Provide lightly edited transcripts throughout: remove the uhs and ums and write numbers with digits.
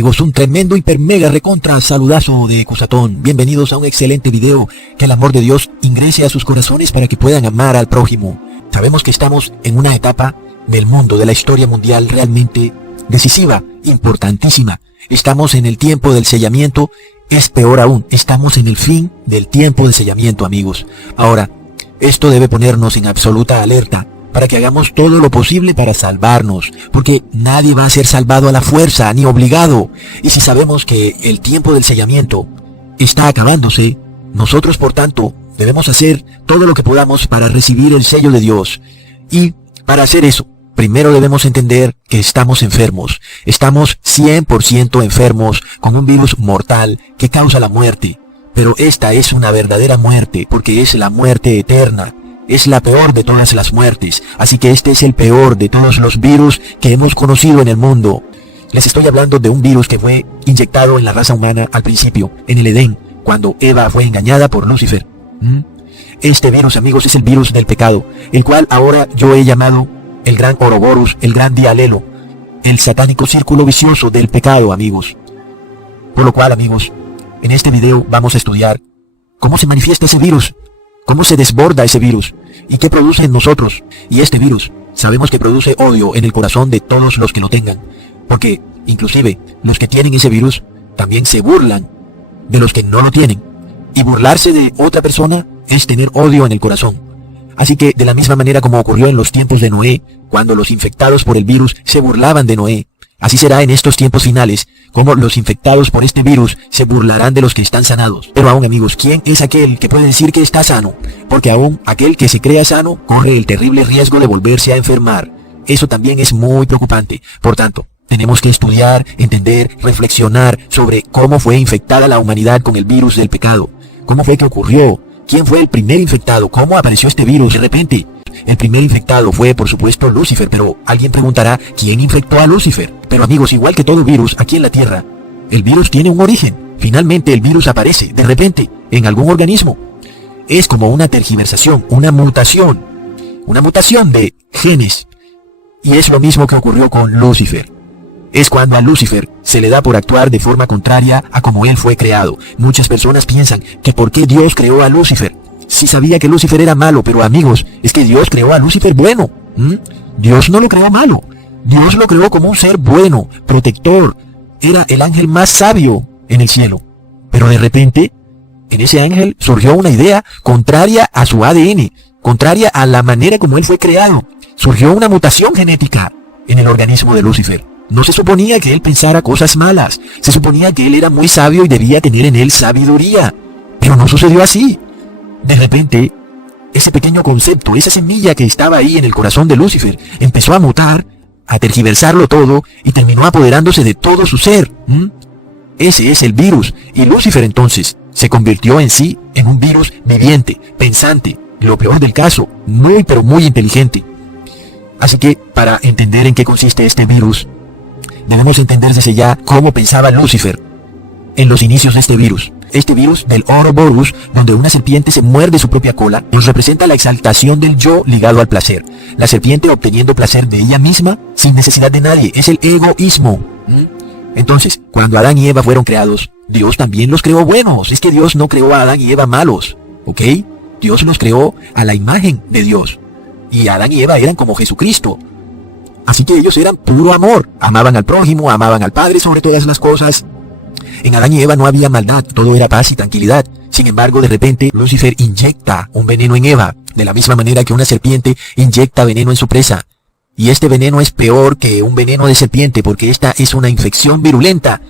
amigos? Un tremendo hiper mega recontra saludazo de Cusatón. Bienvenidos a un excelente video. Que el amor de Dios ingrese a sus corazones para que puedan amar al prójimo. Sabemos que estamos en una etapa del mundo, de la historia mundial realmente decisiva, importantísima. Estamos en el tiempo del sellamiento. Es peor aún, estamos en el fin del tiempo de sellamiento, amigos. Ahora, esto debe ponernos en absoluta alerta para que hagamos todo lo posible para salvarnos, porque nadie va a ser salvado a la fuerza ni obligado. Y si sabemos que el tiempo del sellamiento está acabándose, nosotros por tanto debemos hacer todo lo que podamos para recibir el sello de Dios. Y para hacer eso, primero debemos entender que estamos enfermos. Estamos 100% enfermos con un virus mortal que causa la muerte. Pero esta es una verdadera muerte, porque es la muerte eterna. Es la peor de todas las muertes, así que este es el peor de todos los virus que hemos conocido en el mundo. Les estoy hablando de un virus que fue inyectado en la raza humana al principio, en el Edén, cuando Eva fue engañada por Lucifer. Este virus, amigos, es el virus del pecado, el cual ahora yo he llamado el gran Ouroboros, el gran Dialelo, el satánico círculo vicioso del pecado, amigos. Por lo cual, amigos, en este video vamos a estudiar cómo se manifiesta ese virus, cómo se desborda ese virus y qué produce en nosotros. Y este virus, sabemos que produce odio en el corazón de todos los que lo tengan, porque inclusive los que tienen ese virus también se burlan de los que no lo tienen. Y burlarse de otra persona es tener odio en el corazón. Así que de la misma manera como ocurrió en los tiempos de Noé, cuando los infectados por el virus se burlaban de Noé, así será en estos tiempos finales, como los infectados por este virus se burlarán de los que están sanados. Pero aún, amigos, ¿quién es aquel que puede decir que está sano? Porque aún aquel que se crea sano corre el terrible riesgo de volverse a enfermar. Eso también es muy preocupante. Por tanto, tenemos que estudiar, entender, reflexionar sobre cómo fue infectada la humanidad con el virus del pecado. ¿Cómo fue que ocurrió? ¿Quién fue el primer infectado? ¿Cómo apareció este virus de repente? El primer infectado fue, por supuesto, Lucifer, pero alguien preguntará, ¿quién infectó a Lucifer? Pero amigos, igual que todo virus, aquí en la Tierra, el virus tiene un origen. Finalmente el virus aparece, de repente, en algún organismo. Es como una tergiversación, una mutación de genes. Y es lo mismo que ocurrió con Lucifer. Es cuando a Lucifer se le da por actuar de forma contraria a como él fue creado. Muchas personas piensan que ¿por qué Dios creó a Lucifer? Sí sabía que Lucifer era malo, pero amigos, es que Dios creó a Lucifer bueno. Dios no lo creó malo. Dios lo creó como un ser bueno, protector. Era el ángel más sabio en el cielo. Pero de repente, en ese ángel surgió una idea contraria a su ADN, contraria a la manera como él fue creado. Surgió una mutación genética en el organismo de Lucifer. No se suponía que él pensara cosas malas. Se suponía que él era muy sabio y debía tener en él sabiduría. Pero no sucedió así. De repente, ese pequeño concepto, esa semilla que estaba ahí en el corazón de Lucifer, empezó a mutar, a tergiversarlo todo y terminó apoderándose de todo su ser. Ese es el virus. Y Lucifer entonces se convirtió en sí en un virus viviente, pensante, y lo peor del caso, muy pero muy inteligente. Así que, para entender en qué consiste este virus, debemos entender desde ya cómo pensaba Lucifer en los inicios de este virus. Este virus del Ouroboros, donde una serpiente se muerde su propia cola, nos representa la exaltación del yo ligado al placer. La serpiente obteniendo placer de ella misma sin necesidad de nadie. Es el egoísmo. Entonces, cuando Adán y Eva fueron creados, Dios también los creó buenos. Es que Dios no creó a Adán y Eva malos. ¿Ok? Dios los creó a la imagen de Dios. Y Adán y Eva eran como Jesucristo. Así que ellos eran puro amor. Amaban al prójimo, amaban al Padre sobre todas las cosas. En Adán y Eva no había maldad, todo era paz y tranquilidad. Sin embargo, de repente, Lucifer inyecta un veneno en Eva, de la misma manera que una serpiente inyecta veneno en su presa. Y este veneno es peor que un veneno de serpiente, porque esta es una infección virulenta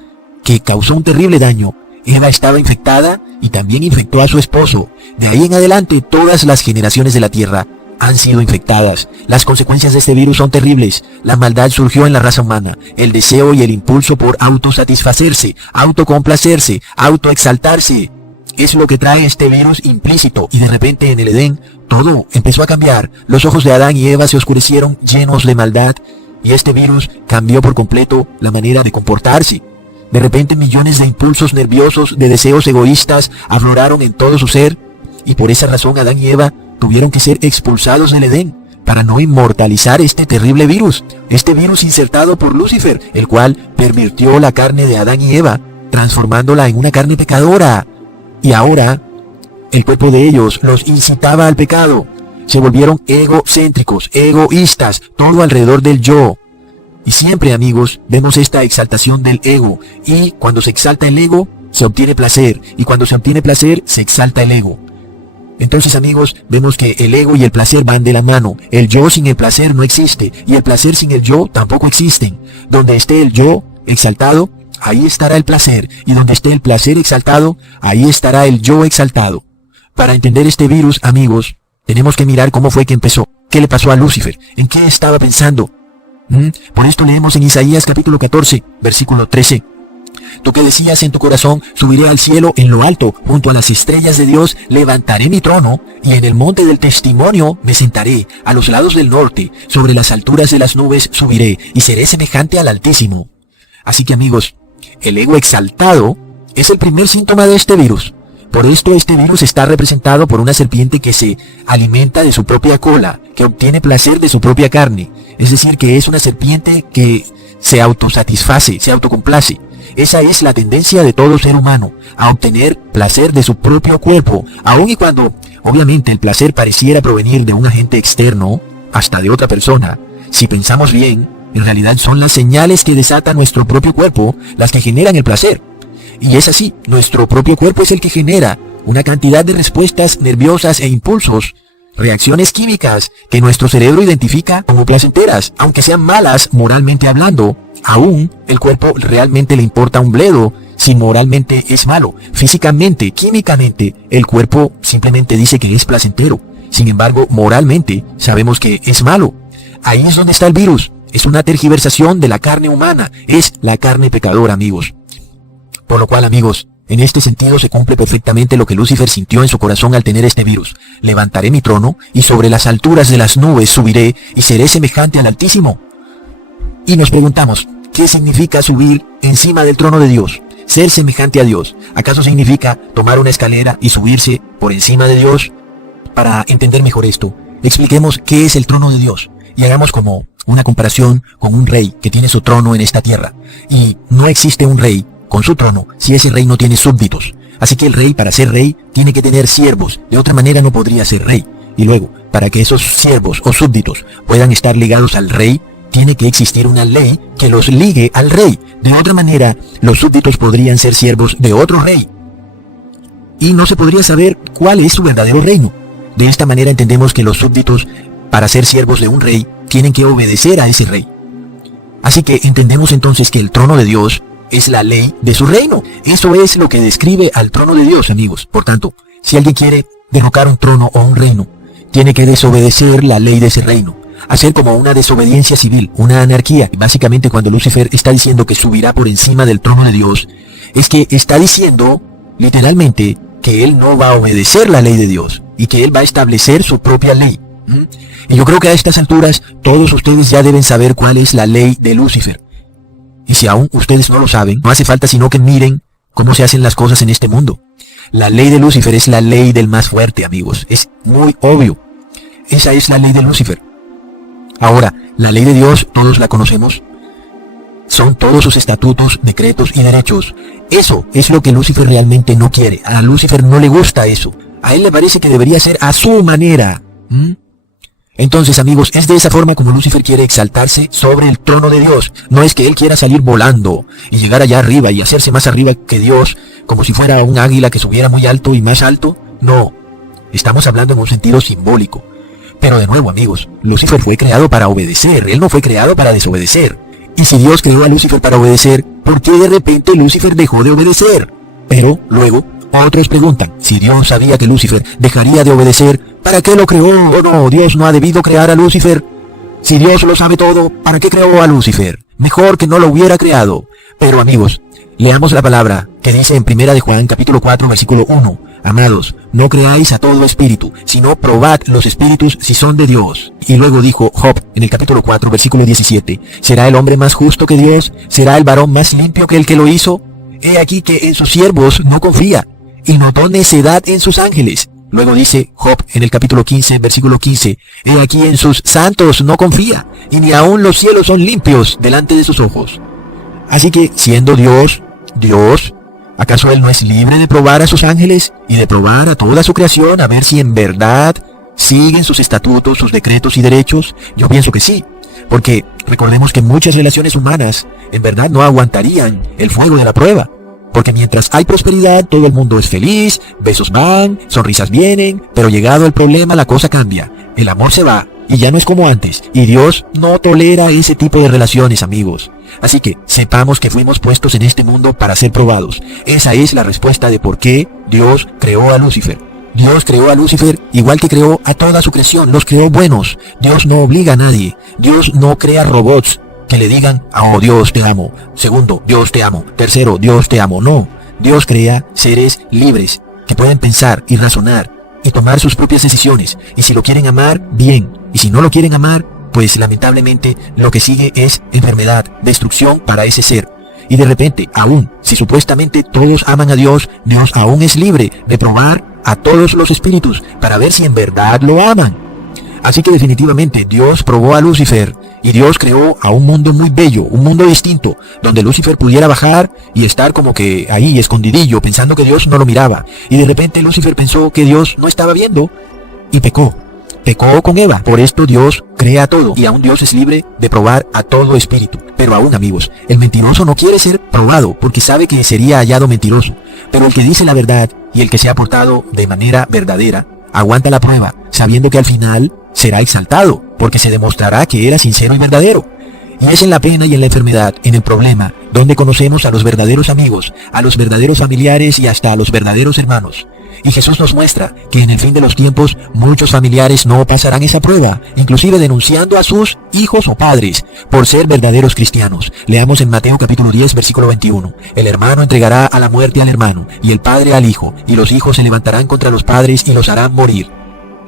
que causó un terrible daño. Eva estaba infectada y también infectó a su esposo. De ahí en adelante, todas las generaciones de la tierra han sido infectadas. Las consecuencias de este virus son terribles. La maldad surgió en la raza humana. El deseo y el impulso por autosatisfacerse, autocomplacerse, autoexaltarse. Es lo que trae este virus implícito. Y de repente en el Edén, todo empezó a cambiar. Los ojos de Adán y Eva se oscurecieron llenos de maldad. Y este virus cambió por completo la manera de comportarse. De repente millones de impulsos nerviosos, de deseos egoístas, afloraron en todo su ser. Y por esa razón Adán y Eva tuvieron que ser expulsados del Edén para no inmortalizar este terrible virus, este virus insertado por Lucifer, el cual pervirtió la carne de Adán y Eva, transformándola en una carne pecadora. Y ahora, el cuerpo de ellos los incitaba al pecado. Se volvieron egocéntricos, egoístas, todo alrededor del yo. Y siempre, amigos, vemos esta exaltación del ego. Y cuando se exalta el ego, se obtiene placer. Y cuando se obtiene placer, se exalta el ego. Entonces, amigos, vemos que el ego y el placer van de la mano. El yo sin el placer no existe. Y el placer sin el yo tampoco existen. Donde esté el yo exaltado, ahí estará el placer. Y donde esté el placer exaltado, ahí estará el yo exaltado. Para entender este virus, amigos, tenemos que mirar cómo fue que empezó. ¿Qué le pasó a Lucifer? ¿En qué estaba pensando? Por esto leemos en Isaías capítulo 14, versículo 13. Tú que decías en tu corazón, subiré al cielo en lo alto, junto a las estrellas de Dios, levantaré mi trono, y en el monte del testimonio me sentaré, a los lados del norte, sobre las alturas de las nubes subiré, y seré semejante al Altísimo. Así que, amigos, el ego exaltado es el primer síntoma de este virus. Por esto este virus está representado por una serpiente que se alimenta de su propia cola, que obtiene placer de su propia carne. Es decir, que es una serpiente que se autosatisface, se autocomplace. Esa es la tendencia de todo ser humano, a obtener placer de su propio cuerpo, aun y cuando, obviamente, el placer pareciera provenir de un agente externo, hasta de otra persona. Si pensamos bien, en realidad son las señales que desata nuestro propio cuerpo las que generan el placer. Y es así, nuestro propio cuerpo es el que genera una cantidad de respuestas nerviosas e impulsos, reacciones químicas que nuestro cerebro identifica como placenteras, aunque sean malas moralmente hablando. Aún el cuerpo realmente le importa un bledo si moralmente es malo. Físicamente, químicamente, el cuerpo simplemente dice que es placentero. Sin embargo, moralmente sabemos que es malo. Ahí es donde está el virus. Es una tergiversación de la carne humana. Es la carne pecadora, amigos. Por lo cual, amigos, en este sentido se cumple perfectamente lo que Lucifer sintió en su corazón al tener este virus. Levantaré mi trono, y sobre las alturas de las nubes subiré, y seré semejante al Altísimo. Y nos preguntamos, ¿qué significa subir encima del trono de Dios? Ser semejante a Dios. ¿Acaso significa tomar una escalera y subirse por encima de Dios? Para entender mejor esto, expliquemos qué es el trono de Dios. Y hagamos como una comparación con un rey que tiene su trono en esta tierra. Y no existe un rey con su trono si ese rey no tiene súbditos. Así que el rey, para ser rey, tiene que tener siervos. De otra manera no podría ser rey. Y luego, para que esos siervos o súbditos puedan estar ligados al rey, tiene que existir una ley que los ligue al rey. De otra manera, los súbditos podrían ser siervos de otro rey. Y no se podría saber cuál es su verdadero reino. De esta manera entendemos que los súbditos, para ser siervos de un rey, tienen que obedecer a ese rey. Así que entendemos entonces que el trono de Dios es la ley de su reino. Eso es lo que describe al trono de Dios, amigos. Por tanto, si alguien quiere derrocar un trono o un reino, tiene que desobedecer la ley de ese reino. Hacer como una desobediencia civil, una anarquía. Básicamente, cuando Lucifer está diciendo que subirá por encima del trono de Dios, es que está diciendo, literalmente, que él no va a obedecer la ley de Dios y que él va a establecer su propia ley. Y yo creo que a estas alturas todos ustedes ya deben saber cuál es la ley de Lucifer. Y si aún ustedes no lo saben, no hace falta sino que miren cómo se hacen las cosas en este mundo. La ley de Lucifer es la ley del más fuerte, amigos. Es muy obvio. Esa es la ley de Lucifer. Ahora, la ley de Dios, todos la conocemos. Son todos sus estatutos, decretos y derechos. Eso es lo que Lucifer realmente no quiere. A Lucifer no le gusta eso. A él le parece que debería ser a su manera. Entonces, amigos, es de esa forma como Lucifer quiere exaltarse sobre el trono de Dios. No es que él quiera salir volando y llegar allá arriba y hacerse más arriba que Dios, como si fuera un águila que subiera muy alto y más alto. No, estamos hablando en un sentido simbólico. Pero de nuevo, amigos, Lucifer fue creado para obedecer, él no fue creado para desobedecer. Y si Dios creó a Lucifer para obedecer, ¿por qué de repente Lucifer dejó de obedecer? Pero luego, otros preguntan, si Dios sabía que Lucifer dejaría de obedecer, ¿para qué lo creó? ¿O no? Dios no ha debido crear a Lucifer. Si Dios lo sabe todo, ¿para qué creó a Lucifer? Mejor que no lo hubiera creado. Pero amigos, leamos la palabra que dice en 1 de Juan capítulo 4 versículo 1. Amados, no creáis a todo espíritu, sino probad los espíritus si son de Dios. Y luego dijo Job en el capítulo 4 versículo 17. ¿Será el hombre más justo que Dios? ¿Será el varón más limpio que el que lo hizo? He aquí que en sus siervos no confía, y notó necedad en sus ángeles. Luego dice Job en el capítulo 15, versículo 15, he aquí en sus santos no confía, y ni aun los cielos son limpios delante de sus ojos. Así que, siendo Dios, ¿acaso Él no es libre de probar a sus ángeles y de probar a toda su creación a ver si en verdad siguen sus estatutos, sus decretos y derechos? Yo pienso que sí, porque recordemos que muchas relaciones humanas en verdad no aguantarían el fuego de la prueba. Porque mientras hay prosperidad, todo el mundo es feliz, besos van, sonrisas vienen, pero llegado el problema la cosa cambia. El amor se va y ya no es como antes. Y Dios no tolera ese tipo de relaciones, amigos. Así que sepamos que fuimos puestos en este mundo para ser probados. Esa es la respuesta de por qué Dios creó a Lucifer. Dios creó a Lucifer igual que creó a toda su creación. Los creó buenos. Dios no obliga a nadie. Dios no crea robots que le digan, oh Dios te amo, segundo, Dios te amo, tercero, Dios te amo. No, Dios crea seres libres, que pueden pensar y razonar, y tomar sus propias decisiones, y si lo quieren amar, bien, y si no lo quieren amar, pues lamentablemente lo que sigue es enfermedad, destrucción para ese ser. Y de repente, aún, si supuestamente todos aman a Dios, Dios aún es libre de probar a todos los espíritus, para ver si en verdad lo aman. Así que definitivamente Dios probó a Lucifer, y Dios creó a un mundo muy bello, un mundo distinto, donde Lucifer pudiera bajar y estar como que ahí escondidillo, pensando que Dios no lo miraba. Y de repente Lucifer pensó que Dios no estaba viendo y pecó. Pecó con Eva. Por esto Dios crea todo, y aún Dios es libre de probar a todo espíritu. Pero aún, amigos, el mentiroso no quiere ser probado porque sabe que sería hallado mentiroso. Pero el que dice la verdad y el que se ha portado de manera verdadera, aguanta la prueba, sabiendo que al final será exaltado, porque se demostrará que era sincero y verdadero. Y es en la pena y en la enfermedad, en el problema, donde conocemos a los verdaderos amigos, a los verdaderos familiares y hasta a los verdaderos hermanos. Y Jesús nos muestra que en el fin de los tiempos muchos familiares no pasarán esa prueba, inclusive denunciando a sus hijos o padres por ser verdaderos cristianos. Leamos en Mateo capítulo 10, versículo 21. El hermano entregará a la muerte al hermano, y el padre al hijo, y los hijos se levantarán contra los padres y los harán morir.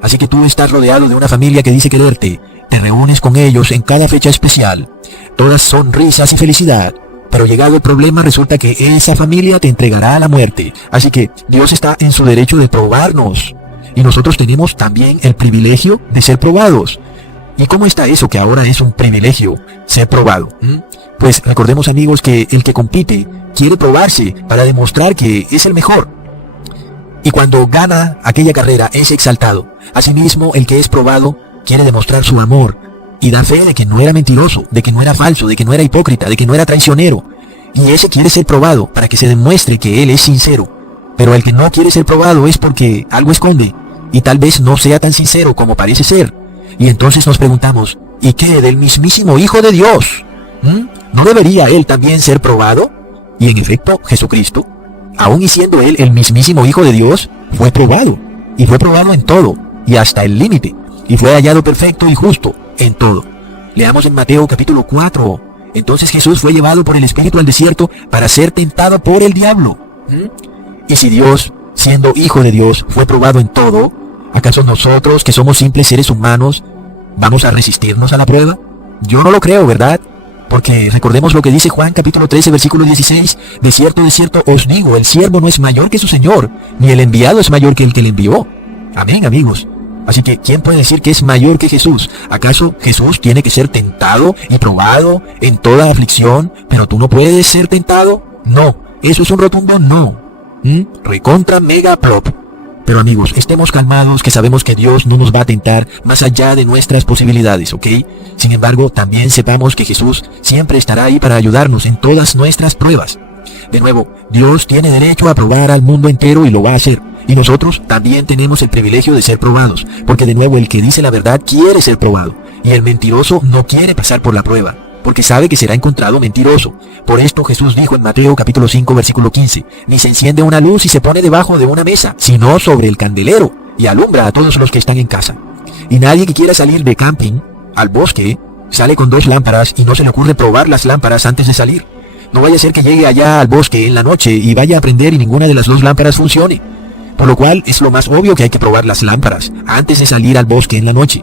Así que tú estás rodeado de una familia que dice quererte, te reúnes con ellos en cada fecha especial. Todas son risas y felicidad, pero llegado el problema resulta que esa familia te entregará a la muerte. Así que Dios está en su derecho de probarnos, y nosotros tenemos también el privilegio de ser probados. ¿Y cómo está eso que ahora es un privilegio ser probado? Pues recordemos, amigos, que el que compite quiere probarse para demostrar que es el mejor. Y cuando gana aquella carrera es exaltado. Asimismo, el que es probado quiere demostrar su amor y da fe de que no era mentiroso, de que no era falso, de que no era hipócrita, de que no era traicionero. Y ese quiere ser probado para que se demuestre que él es sincero. Pero el que no quiere ser probado es porque algo esconde y tal vez no sea tan sincero como parece ser. Y entonces nos preguntamos, ¿y qué del mismísimo Hijo de Dios? ¿No debería él también ser probado? Y en efecto, Jesucristo, aún y siendo él el mismísimo Hijo de Dios, fue probado. Y fue probado en todo, y hasta el límite. Y fue hallado perfecto y justo en todo. Leamos en Mateo capítulo 4. Entonces Jesús fue llevado por el Espíritu al desierto para ser tentado por el diablo. Y si Dios, siendo Hijo de Dios, fue probado en todo, ¿acaso nosotros, que somos simples seres humanos, vamos a resistirnos a la prueba? Yo no lo creo, ¿verdad? Porque recordemos lo que dice Juan capítulo 13, versículo 16. De cierto os digo, el siervo no es mayor que su Señor, ni el enviado es mayor que el que le envió. Amén, amigos. Así que, ¿quién puede decir que es mayor que Jesús? ¿Acaso Jesús tiene que ser tentado y probado en toda aflicción, pero tú no puedes ser tentado? No, eso es un rotundo no. Recontra mega plop. Pero amigos, estemos calmados, que sabemos que Dios no nos va a tentar más allá de nuestras posibilidades, ¿ok? Sin embargo, también sepamos que Jesús siempre estará ahí para ayudarnos en todas nuestras pruebas. De nuevo, Dios tiene derecho a probar al mundo entero y lo va a hacer. Y nosotros también tenemos el privilegio de ser probados, porque de nuevo el que dice la verdad quiere ser probado, y el mentiroso no quiere pasar por la prueba, porque sabe que será encontrado mentiroso. Por esto Jesús dijo en Mateo capítulo 5 versículo 15, ni se enciende una luz y se pone debajo de una mesa, sino sobre el candelero, y alumbra a todos los que están en casa. Y nadie que quiera salir de camping al bosque, sale con 2 lámparas y no se le ocurre probar las lámparas antes de salir. No vaya a ser que llegue allá al bosque en la noche y vaya a prender y ninguna de las 2 lámparas funcione. Por lo cual es lo más obvio que hay que probar las lámparas antes de salir al bosque en la noche.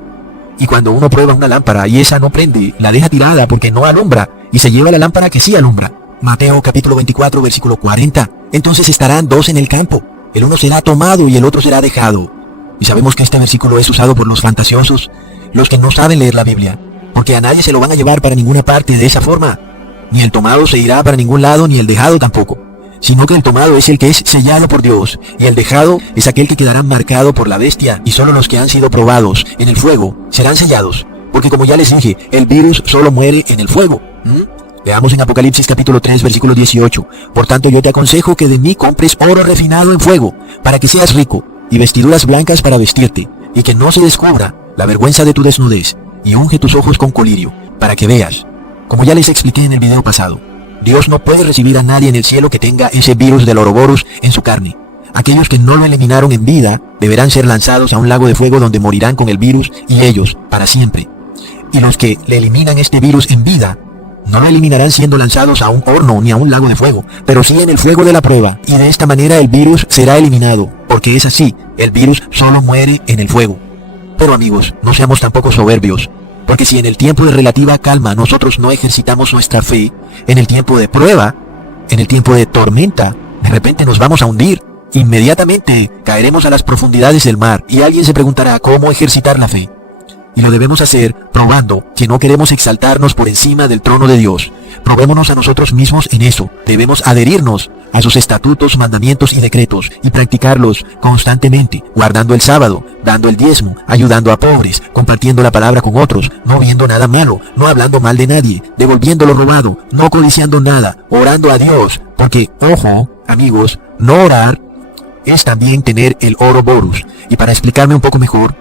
Y cuando uno prueba una lámpara y esa no prende, la deja tirada porque no alumbra y se lleva la lámpara que sí alumbra. Mateo capítulo 24 versículo 40. Entonces estarán 2 en el campo, el uno será tomado y el otro será dejado. Y sabemos que este versículo es usado por los fantasiosos, los que no saben leer la Biblia, porque a nadie se lo van a llevar para ninguna parte de esa forma. Ni el tomado se irá para ningún lado, ni el dejado tampoco, sino que el tomado es el que es sellado por Dios, y el dejado es aquel que quedará marcado por la bestia, y solo los que han sido probados en el fuego serán sellados, porque como ya les dije, el virus solo muere en el fuego. Veamos en Apocalipsis capítulo 3, versículo 18. Por tanto yo te aconsejo que de mí compres oro refinado en fuego, para que seas rico, y vestiduras blancas para vestirte, y que no se descubra la vergüenza de tu desnudez, y unge tus ojos con colirio, para que veas. Como ya les expliqué en el video pasado, Dios no puede recibir a nadie en el cielo que tenga ese virus del Ouroboros en su carne. Aquellos que no lo eliminaron en vida deberán ser lanzados a un lago de fuego donde morirán con el virus y ellos para siempre. Y los que le eliminan este virus en vida no lo eliminarán siendo lanzados a un horno ni a un lago de fuego, pero sí en el fuego de la prueba, y de esta manera el virus será eliminado, porque es así, el virus solo muere en el fuego. Pero amigos, no seamos tampoco soberbios, porque si en el tiempo de relativa calma nosotros no ejercitamos nuestra fe, en el tiempo de prueba, en el tiempo de tormenta, de repente nos vamos a hundir, inmediatamente caeremos a las profundidades del mar, y alguien se preguntará cómo ejercitar la fe. Y lo debemos hacer probando que no queremos exaltarnos por encima del trono de Dios. Probémonos a nosotros mismos en eso. Debemos adherirnos a sus estatutos, mandamientos y decretos y practicarlos constantemente, guardando el sábado, dando el diezmo, ayudando a pobres, compartiendo la palabra con otros, no viendo nada malo, no hablando mal de nadie, devolviendo lo robado, no codiciando nada, orando a Dios, porque, ojo, amigos, no orar es también tener el Ouroboros. Y para explicarme un poco mejor,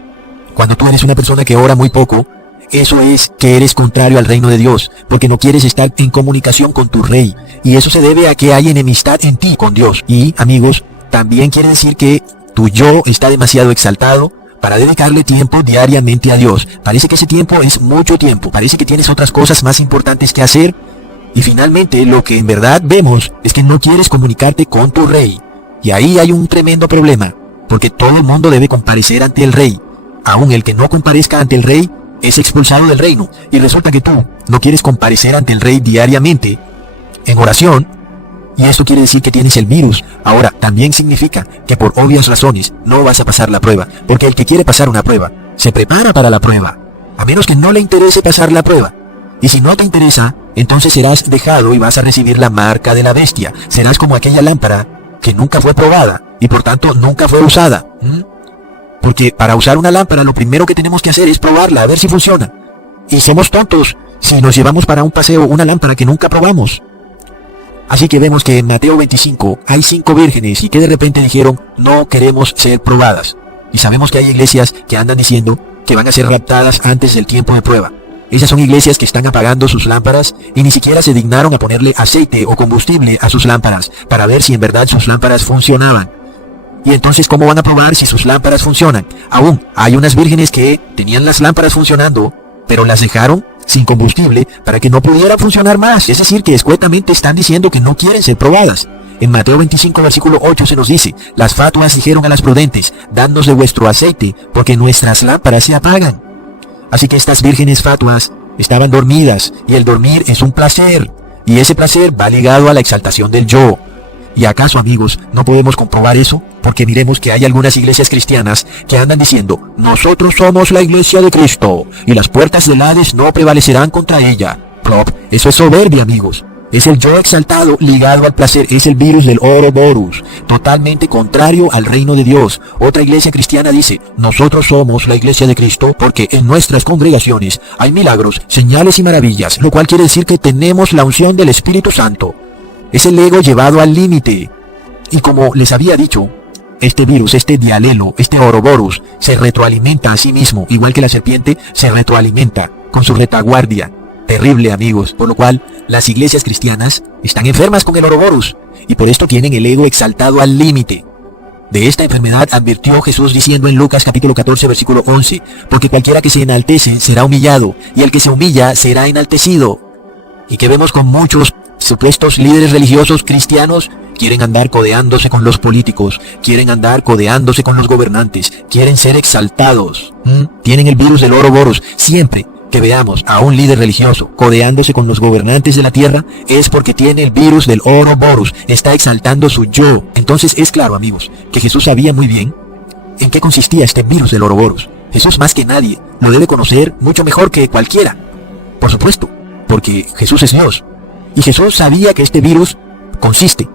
cuando tú eres una persona que ora muy poco, eso es que eres contrario al reino de Dios, porque no quieres estar en comunicación con tu rey. Y eso se debe a que hay enemistad en ti con Dios. Y, amigos, también quiere decir que tu yo está demasiado exaltado para dedicarle tiempo diariamente a Dios. Parece que ese tiempo es mucho tiempo. Parece que tienes otras cosas más importantes que hacer. Y finalmente, lo que en verdad vemos es que no quieres comunicarte con tu rey. Y ahí hay un tremendo problema, porque todo el mundo debe comparecer ante el rey. Aún el que no comparezca ante el rey es expulsado del reino. Y resulta que tú no quieres comparecer ante el rey diariamente en oración, y esto quiere decir que tienes el virus. Ahora, también significa que por obvias razones no vas a pasar la prueba, porque el que quiere pasar una prueba se prepara para la prueba, a menos que no le interese pasar la prueba. Y si no te interesa, entonces serás dejado y vas a recibir la marca de la bestia. Serás como aquella lámpara que nunca fue probada y por tanto nunca fue usada. Porque para usar una lámpara lo primero que tenemos que hacer es probarla, a ver si funciona. Y somos tontos si nos llevamos para un paseo una lámpara que nunca probamos. Así que vemos que en Mateo 25 hay 5 vírgenes y que de repente dijeron, no queremos ser probadas. Y sabemos que hay iglesias que andan diciendo que van a ser raptadas antes del tiempo de prueba. Esas son iglesias que están apagando sus lámparas y ni siquiera se dignaron a ponerle aceite o combustible a sus lámparas para ver si en verdad sus lámparas funcionaban. Y entonces, ¿cómo van a probar si sus lámparas funcionan? Aún hay unas vírgenes que tenían las lámparas funcionando, pero las dejaron sin combustible para que no pudieran funcionar más. Es decir, que escuetamente están diciendo que no quieren ser probadas. En Mateo 25, versículo 8 se nos dice, las fatuas dijeron a las prudentes, dadnos de vuestro aceite, porque nuestras lámparas se apagan. Así que estas vírgenes fatuas estaban dormidas, y el dormir es un placer, y ese placer va ligado a la exaltación del yo. ¿Y acaso, amigos, no podemos comprobar eso? Porque miremos que hay algunas iglesias cristianas que andan diciendo, nosotros somos la iglesia de Cristo, y las puertas del Hades no prevalecerán contra ella. Prop, eso es soberbia, amigos. Es el yo exaltado ligado al placer, es el virus del Ouroboros, totalmente contrario al reino de Dios. Otra iglesia cristiana dice, nosotros somos la iglesia de Cristo porque en nuestras congregaciones hay milagros, señales y maravillas, lo cual quiere decir que tenemos la unción del Espíritu Santo. Es el ego llevado al límite. Y como les había dicho, este virus, este dialelo, este Ouroboros, se retroalimenta a sí mismo, igual que la serpiente se retroalimenta con su retaguardia. Terrible, amigos, por lo cual las iglesias cristianas están enfermas con el Ouroboros, y por esto tienen el ego exaltado al límite. De esta enfermedad advirtió Jesús diciendo en Lucas capítulo 14, versículo 11, porque cualquiera que se enaltece será humillado, y el que se humilla será enaltecido. Y que vemos con muchos supuestos líderes religiosos cristianos, quieren andar codeándose con los políticos, quieren andar codeándose con los gobernantes, quieren ser exaltados. Tienen el virus del Ouroboros. Siempre que veamos a un líder religioso codeándose con los gobernantes de la tierra, es porque tiene el virus del Ouroboros, está exaltando su yo. Entonces es claro, amigos, que Jesús sabía muy bien en qué consistía este virus del Ouroboros. Jesús más que nadie lo debe conocer mucho mejor que cualquiera. Por supuesto, porque Jesús es Dios. Y Jesús sabía que este virus consiste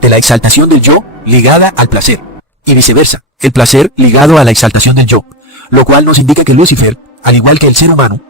de la exaltación del yo ligada al placer. Y viceversa, el placer ligado a la exaltación del yo. Lo cual nos indica que Lucifer, al igual que el ser humano,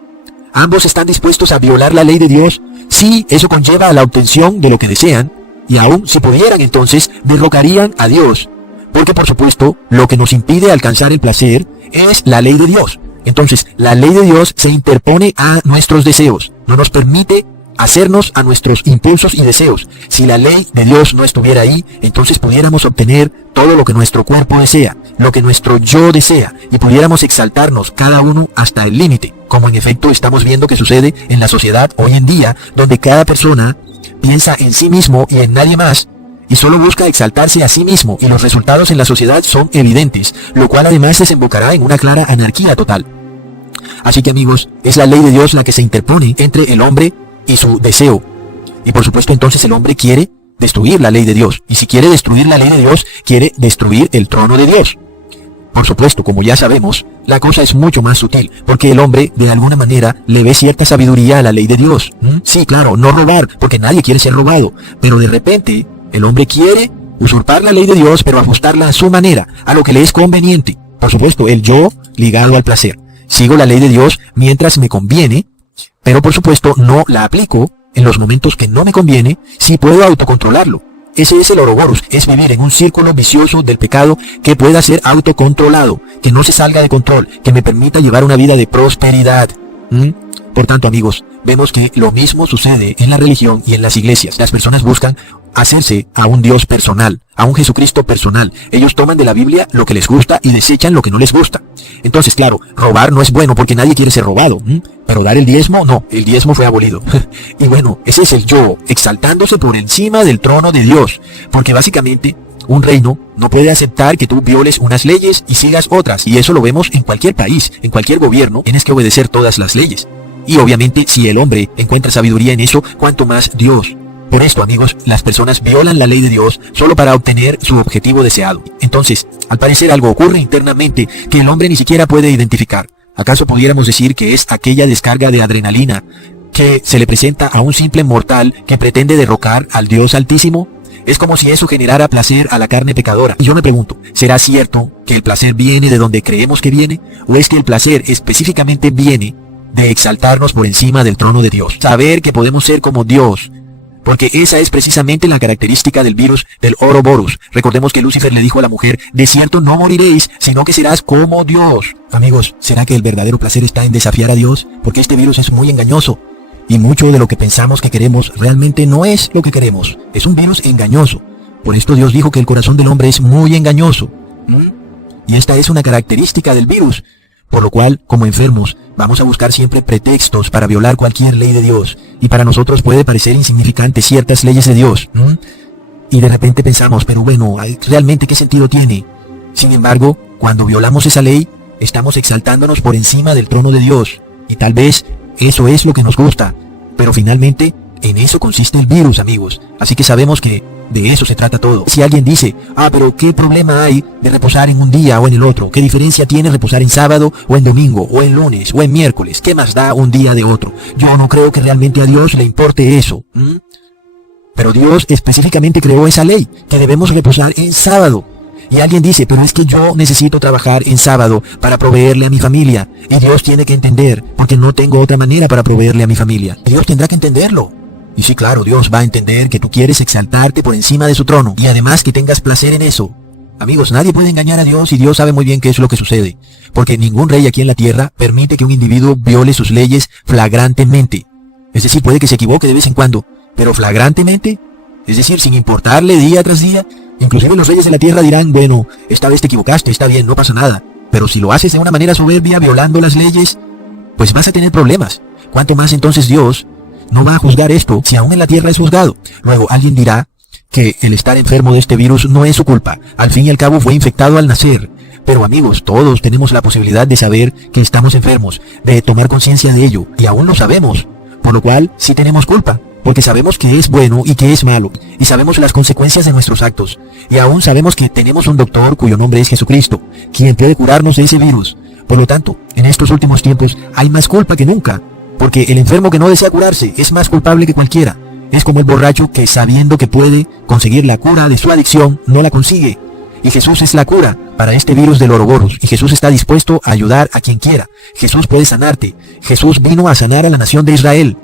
ambos están dispuestos a violar la ley de Dios si eso conlleva a la obtención de lo que desean, y aún si pudieran entonces derrocarían a Dios, porque por supuesto lo que nos impide alcanzar el placer es la ley de Dios. Entonces la ley de Dios se interpone a nuestros deseos, no nos permite hacernos a nuestros impulsos y deseos. Si la ley de Dios no estuviera ahí, entonces pudiéramos obtener todo lo que nuestro cuerpo desea, lo que nuestro yo desea, y pudiéramos exaltarnos cada uno hasta el límite, como en efecto estamos viendo que sucede en la sociedad hoy en día, donde cada persona piensa en sí mismo y en nadie más, y solo busca exaltarse a sí mismo, y los resultados en la sociedad son evidentes, lo cual además desembocará en una clara anarquía total. Así que amigos, es la ley de Dios la que se interpone entre el hombre y su deseo. Y por supuesto entonces el hombre quiere destruir la ley de Dios. Y si quiere destruir la ley de Dios, quiere destruir el trono de Dios. Por supuesto, como ya sabemos, la cosa es mucho más sutil, porque el hombre de alguna manera le ve cierta sabiduría a la ley de Dios. Sí, claro, no robar, porque nadie quiere ser robado. Pero de repente, el hombre quiere usurpar la ley de Dios, pero ajustarla a su manera, a lo que le es conveniente. Por supuesto, el yo ligado al placer. Sigo la ley de Dios mientras me conviene, pero por supuesto no la aplico en los momentos que no me conviene si puedo autocontrolarlo. Ese es el Ouroboros, es vivir en un círculo vicioso del pecado que pueda ser autocontrolado, que no se salga de control, que me permita llevar una vida de prosperidad. Por tanto, amigos, vemos que lo mismo sucede en la religión y en las iglesias. Las personas buscan hacerse a un Dios personal, a un Jesucristo personal. Ellos toman de la Biblia lo que les gusta y desechan lo que no les gusta. Entonces, claro, robar no es bueno porque nadie quiere ser robado. Pero dar el diezmo, no, el diezmo fue abolido. Y bueno, ese es el yo, exaltándose por encima del trono de Dios. Porque básicamente, un reino no puede aceptar que tú violes unas leyes y sigas otras. Y eso lo vemos en cualquier país, en cualquier gobierno, tienes que obedecer todas las leyes. Y obviamente, si el hombre encuentra sabiduría en eso, cuanto más Dios. Por esto, amigos, las personas violan la ley de Dios solo para obtener su objetivo deseado. Entonces, al parecer algo ocurre internamente que el hombre ni siquiera puede identificar. ¿Acaso pudiéramos decir que es aquella descarga de adrenalina que se le presenta a un simple mortal que pretende derrocar al Dios Altísimo? Es como si eso generara placer a la carne pecadora. Y yo me pregunto, ¿será cierto que el placer viene de donde creemos que viene? ¿O es que el placer específicamente viene de exaltarnos por encima del trono de Dios? Saber que podemos ser como Dios. Porque esa es precisamente la característica del virus del Ouroboros. Recordemos que Lucifer le dijo a la mujer, de cierto no moriréis, sino que serás como Dios. Amigos, ¿será que el verdadero placer está en desafiar a Dios? Porque este virus es muy engañoso. Y mucho de lo que pensamos que queremos realmente no es lo que queremos. Es un virus engañoso. Por esto Dios dijo que el corazón del hombre es muy engañoso. Y esta es una característica del virus. Por lo cual, como enfermos, vamos a buscar siempre pretextos para violar cualquier ley de Dios. Y para nosotros puede parecer insignificante ciertas leyes de Dios. Y de repente pensamos, pero bueno, ¿realmente qué sentido tiene? Sin embargo, cuando violamos esa ley, estamos exaltándonos por encima del trono de Dios. Y tal vez eso es lo que nos gusta. Pero finalmente, en eso consiste el virus, amigos. Así que sabemos que de eso se trata todo. Si alguien dice, pero ¿qué problema hay de reposar en un día o en el otro? ¿Qué diferencia tiene reposar en sábado o en domingo o en lunes o en miércoles? ¿Qué más da un día de otro? Yo no creo que realmente a Dios le importe eso. Pero Dios específicamente creó esa ley, que debemos reposar en sábado. Y alguien dice, pero es que yo necesito trabajar en sábado para proveerle a mi familia. Y Dios tiene que entender, porque no tengo otra manera para proveerle a mi familia. Dios tendrá que entenderlo. Y sí, claro, Dios va a entender que tú quieres exaltarte por encima de su trono. Y además que tengas placer en eso. Amigos, nadie puede engañar a Dios y Dios sabe muy bien qué es lo que sucede. Porque ningún rey aquí en la tierra permite que un individuo viole sus leyes flagrantemente. Es decir, puede que se equivoque de vez en cuando, pero flagrantemente. Es decir, sin importarle día tras día. Inclusive los reyes de la tierra dirán, bueno, esta vez te equivocaste, está bien, no pasa nada. Pero si lo haces de una manera soberbia, violando las leyes, pues vas a tener problemas. ¿Cuánto más entonces Dios no va a juzgar esto si aún en la tierra es juzgado? Luego alguien dirá que el estar enfermo de este virus no es su culpa. Al fin y al cabo fue infectado al nacer. Pero amigos, todos tenemos la posibilidad de saber que estamos enfermos, de tomar conciencia de ello, y aún lo sabemos. Por lo cual, sí tenemos culpa. porque sabemos que es bueno y que es malo, y sabemos las consecuencias de nuestros actos, y aún sabemos que tenemos un doctor cuyo nombre es Jesucristo, quien puede curarnos de ese virus. Por lo tanto, en estos últimos tiempos hay más culpa que nunca, porque el enfermo que no desea curarse es más culpable que cualquiera. Es como el borracho que, sabiendo que puede conseguir la cura de su adicción, no la consigue. Y Jesús es la cura para este virus del Ouroboros, y Jesús está dispuesto a ayudar a quien quiera. Jesús puede sanarte. Jesús vino a sanar a la nación de Israel.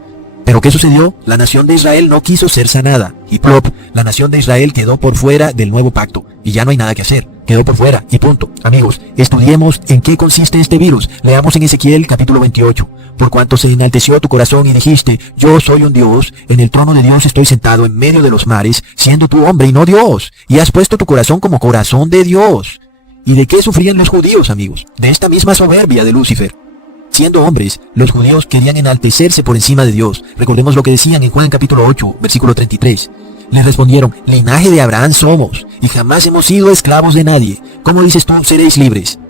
¿Pero qué sucedió? La nación de Israel no quiso ser sanada. Y plop, la nación de Israel quedó por fuera del nuevo pacto. Y ya no hay nada que hacer. Quedó por fuera. Y punto. Amigos, estudiemos en qué consiste este virus. Leamos en Ezequiel capítulo 28. Por cuanto se enalteció tu corazón y dijiste, yo soy un Dios, en el trono de Dios estoy sentado en medio de los mares, siendo tú hombre y no Dios. Y has puesto tu corazón como corazón de Dios. ¿Y de qué sufrían los judíos, amigos? De esta misma soberbia de Lucifer. Siendo hombres, los judíos querían enaltecerse por encima de Dios. Recordemos lo que decían en Juan capítulo 8, versículo 33. Les respondieron, linaje de Abraham somos, y jamás hemos sido esclavos de nadie. ¿Cómo dices tú, seréis libres?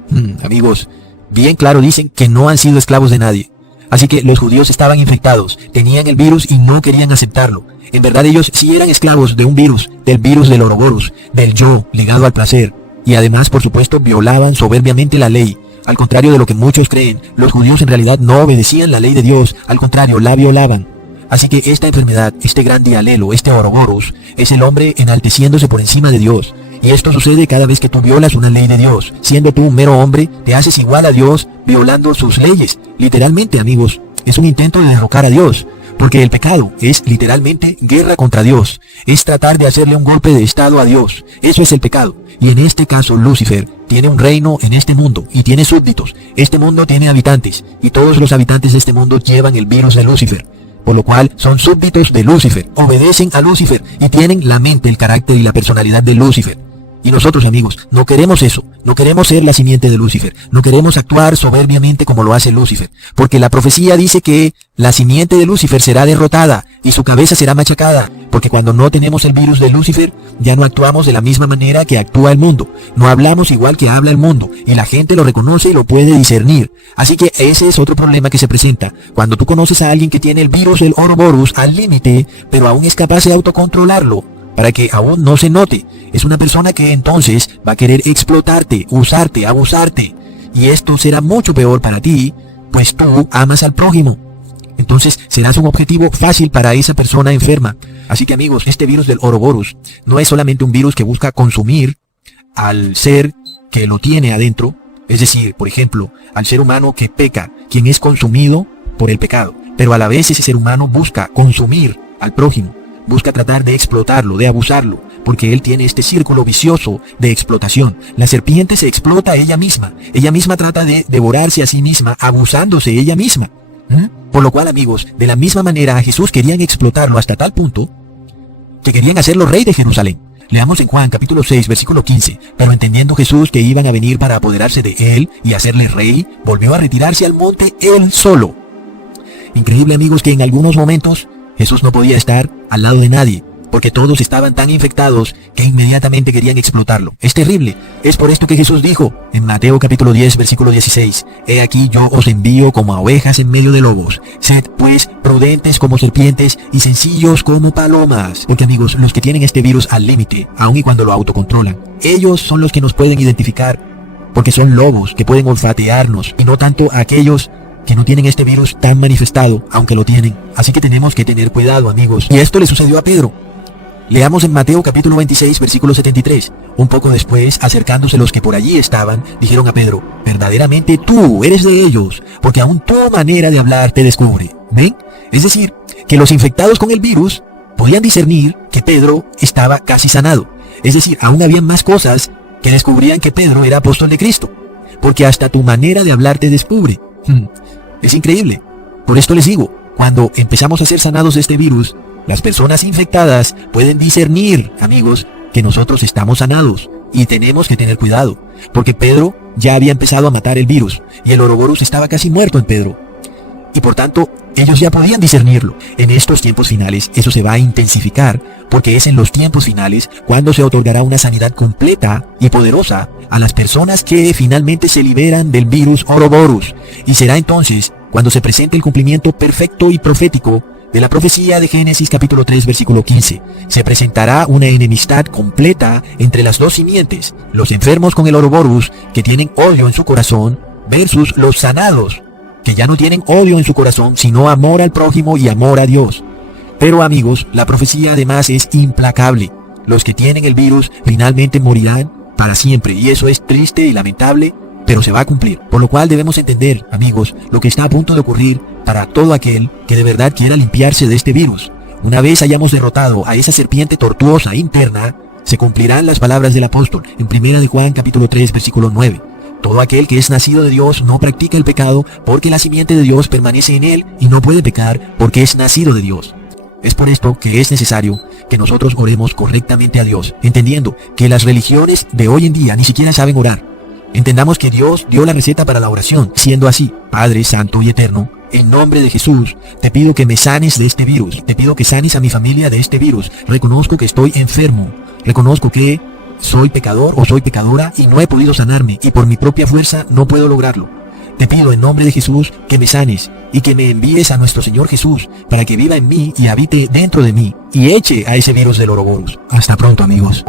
Amigos, bien claro dicen que no han sido esclavos de nadie. Así que los judíos estaban infectados, tenían el virus y no querían aceptarlo. En verdad ellos sí eran esclavos de un virus, del virus del Ouroboros, del yo ligado al placer. Y además, por supuesto, violaban soberbiamente la ley. Al contrario de lo que muchos creen, los judíos en realidad no obedecían la ley de Dios, al contrario, la violaban. Así que esta enfermedad, este gran dialelo, este Ouroboros, es el hombre enalteciéndose por encima de Dios. Y esto sucede cada vez que tú violas una ley de Dios. Siendo tú un mero hombre, te haces igual a Dios violando sus leyes. Literalmente, amigos, es un intento de derrocar a Dios. Porque el pecado es literalmente guerra contra Dios. Es tratar de hacerle un golpe de estado a Dios. Eso es el pecado. Y en este caso, Lucifer tiene un reino en este mundo y tiene súbditos. Este mundo tiene habitantes y todos los habitantes de este mundo llevan el virus de Lucifer. Por lo cual son súbditos de Lucifer, obedecen a Lucifer y tienen la mente, el carácter y la personalidad de Lucifer. Y nosotros, amigos, no queremos eso, no queremos ser la simiente de Lucifer, no queremos actuar soberbiamente como lo hace Lucifer, porque la profecía dice que la simiente de Lucifer será derrotada y su cabeza será machacada, porque cuando no tenemos el virus de Lucifer, ya no actuamos de la misma manera que actúa el mundo, no hablamos igual que habla el mundo, y la gente lo reconoce y lo puede discernir. Así que ese es otro problema que se presenta, cuando tú conoces a alguien que tiene el virus del Ouroboros al límite, pero aún es capaz de autocontrolarlo, para que aún no se note. Es una persona que entonces va a querer explotarte, usarte, abusarte. Y esto será mucho peor para ti, pues tú amas al prójimo. Entonces serás un objetivo fácil para esa persona enferma. Así que, amigos, este virus del Ouroboros no es solamente un virus que busca consumir al ser que lo tiene adentro. Es decir, por ejemplo, al ser humano que peca, quien es consumido por el pecado. Pero a la vez ese ser humano busca consumir al prójimo. Busca tratar de explotarlo, de abusarlo, porque él tiene este círculo vicioso de explotación. La serpiente se explota a ella misma trata de devorarse a sí misma, abusándose ella misma. Por lo cual, amigos, de la misma manera a Jesús querían explotarlo hasta tal punto que querían hacerlo rey de Jerusalén. Leamos en Juan capítulo 6, versículo 15. Pero entendiendo Jesús que iban a venir para apoderarse de él y hacerle rey, volvió a retirarse al monte él solo. Increíble, amigos, que en algunos momentos Jesús no podía estar al lado de nadie, porque todos estaban tan infectados que inmediatamente querían explotarlo. Es terrible. Es por esto que Jesús dijo en Mateo capítulo 10, versículo 16, He aquí yo os envío como a ovejas en medio de lobos. Sed pues prudentes como serpientes y sencillos como palomas. Porque, amigos, los que tienen este virus al límite, aun y cuando lo autocontrolan, ellos son los que nos pueden identificar, porque son lobos que pueden olfatearnos, y no tanto aquellos que no tienen este virus tan manifestado, aunque lo tienen. Así que tenemos que tener cuidado, amigos. Y esto le sucedió a Pedro. Leamos en Mateo capítulo 26, versículo 73. Un poco después, acercándose los que por allí estaban, dijeron a Pedro, verdaderamente tú eres de ellos, porque aún tu manera de hablar te descubre. ¿Ven? Es decir, que los infectados con el virus podían discernir que Pedro estaba casi sanado. Es decir, aún habían más cosas que descubrían que Pedro era apóstol de Cristo, porque hasta tu manera de hablar te descubre. Es increíble. Por esto les digo, cuando empezamos a ser sanados de este virus, las personas infectadas pueden discernir, amigos, que nosotros estamos sanados. Y tenemos que tener cuidado, porque Pedro ya había empezado a matar el virus, y el Ouroboros estaba casi muerto en Pedro. Y por tanto, ellos ya podían discernirlo. En estos tiempos finales, eso se va a intensificar, porque es en los tiempos finales cuando se otorgará una sanidad completa y poderosa a las personas que finalmente se liberan del virus Ouroboros. Y será entonces cuando se presente el cumplimiento perfecto y profético de la profecía de Génesis capítulo 3 versículo 15. Se presentará una enemistad completa entre las dos simientes, los enfermos con el Ouroboros, que tienen odio en su corazón, versus los sanados, que ya no tienen odio en su corazón, sino amor al prójimo y amor a Dios. Pero amigos, la profecía además es implacable. Los que tienen el virus finalmente morirán para siempre, y eso es triste y lamentable, pero se va a cumplir. Por lo cual debemos entender, amigos, lo que está a punto de ocurrir para todo aquel que de verdad quiera limpiarse de este virus. Una vez hayamos derrotado a esa serpiente tortuosa interna, se cumplirán las palabras del apóstol en 1 de Juan capítulo 3 versículo 9. Todo aquel que es nacido de Dios no practica el pecado, porque la simiente de Dios permanece en él y no puede pecar porque es nacido de Dios. Es por esto que es necesario que nosotros oremos correctamente a Dios, entendiendo que las religiones de hoy en día ni siquiera saben orar. Entendamos que Dios dio la receta para la oración, siendo así: Padre Santo y Eterno, en nombre de Jesús, te pido que me sanes de este virus, te pido que sanes a mi familia de este virus. Reconozco que estoy enfermo, reconozco que soy pecador o soy pecadora y no he podido sanarme, y por mi propia fuerza no puedo lograrlo. Te pido en nombre de Jesús que me sanes y que me envíes a nuestro Señor Jesús para que viva en mí y habite dentro de mí y eche a ese virus del Ouroboros. Hasta pronto, amigos.